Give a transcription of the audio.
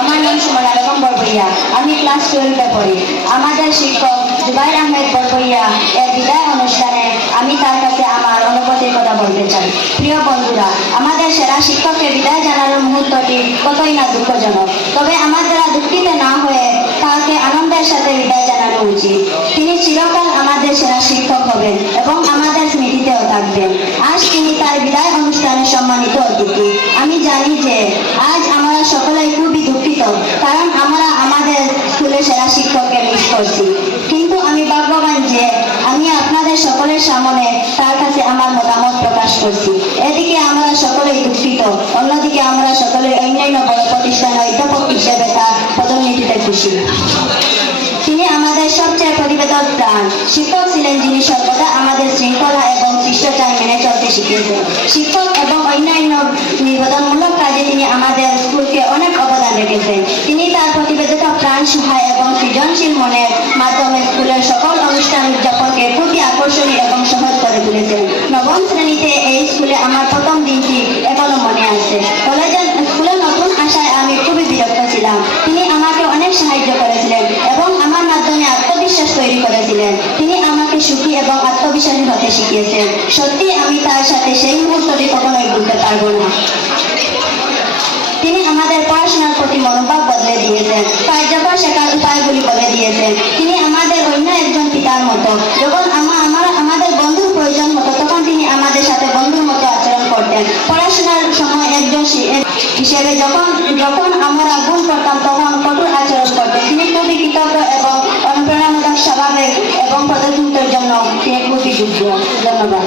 আমার নাম সুমনা বেগম বরবইয়া আমি ক্লাস টুয়েলভে পড়ি। আমাদের শিক্ষক জুবাইর আহমেদ বরবইয়া এর বিদায় অনুষ্ঠানে আমি তার কাছে আমার অনুভূতির কথা বলতে চাই। প্রিয় বন্ধুরা, আমাদের সেরা শিক্ষককে বিদায় জানানোর মুহূর্তটি কতই না দুঃখজনক। তবে আমার দ্বারা দুঃখিত না হয়ে তাকে আনন্দের সাথে বিদায় জানানো উচিত। তিনি চিরকাল আমাদের সেরা শিক্ষক হবেন এবং আমাদের স্মৃতিতেও থাকবেন। আজ তিনি তার বিদায় অনুষ্ঠানে সম্মানিত অতিথি। আমি জানি যে আজ আমরা সকলেই খুবই দুঃখিত, কারণ আমরা আমাদের স্কুলের সেরা শিক্ষককে মিস করছি। কিন্তু আমি ভাগ্যবান যে আমি আপনাদের সকলের সামনে তার কাছে আমার মতামত প্রকাশ করছি। এদিকে আমরা সকলেই দুঃখিত, অন্যদিকে আমরা সকলে অন্যান্য বড় প্রতিষ্ঠানে অধ্যাপক হিসেবে তার পদোন্নতিতে খুশি। তিনি আমাদের সবচেয়ে প্রতিবেদক প্রাণ। শিক্ষক ছিলেন যিনি সর্বদা আমাদের শৃঙ্খলা এবং শিষ্টাচার মেনে চলতে শিখিয়েছেন। শিক্ষক এবং অন্যান্য নিবেদনমূলক কাজে তিনি আমাদের স্কুলকে অনেক অবদান রেখেছেন তিনি তার প্রতিবেদক প্রাণ সহায় এবং মনের মাধ্যমে স্কুলের সকল অনুষ্ঠান উদযাপনকে খুবই আকর্ষণীয় এবং সহজ করে তুলেছেন নবম শ্রেণীতে এই স্কুলে আমার প্রথম দিনটি এখনও মনে আছে। কলেজে স্কুলে নতুন আসায় আমি খুবই বিরক্ত ছিলাম। তিনি আমাকে অনেক সাহায্য করেছিলেন এবং আমার মাধ্যমে আত্মবিশ্বাস তৈরি করেছিলেন। তিনি আমাকে সুখী এবং আত্মবিশ্বাসী হতে শিখিয়েছেন। সত্যি আমি তার সাথে সেই মুহূর্তটি কখনোই ভুলতে পারব না। তিনি আমাদের পড়াশোনার প্রতি মনোভাব বদলে দিয়েছেন। যখন আমার আমাদের বন্ধুর প্রয়োজন হতো তখন তিনি আমাদের সাথে বন্ধুর মতো আচরণ করতেন। পড়াশোনার সময় একজন হিসেবে যখন যখন আমরা ভুল করতাম, তখন কঠোর আচরণ করতেন। তিনি খুবই কৃতজ্ঞ এবং অনুপ্রেরণামূলক স্বভাবের এবং পদচিন্তার জন্য তিনি খুবই যোগ্য। ধন্যবাদ।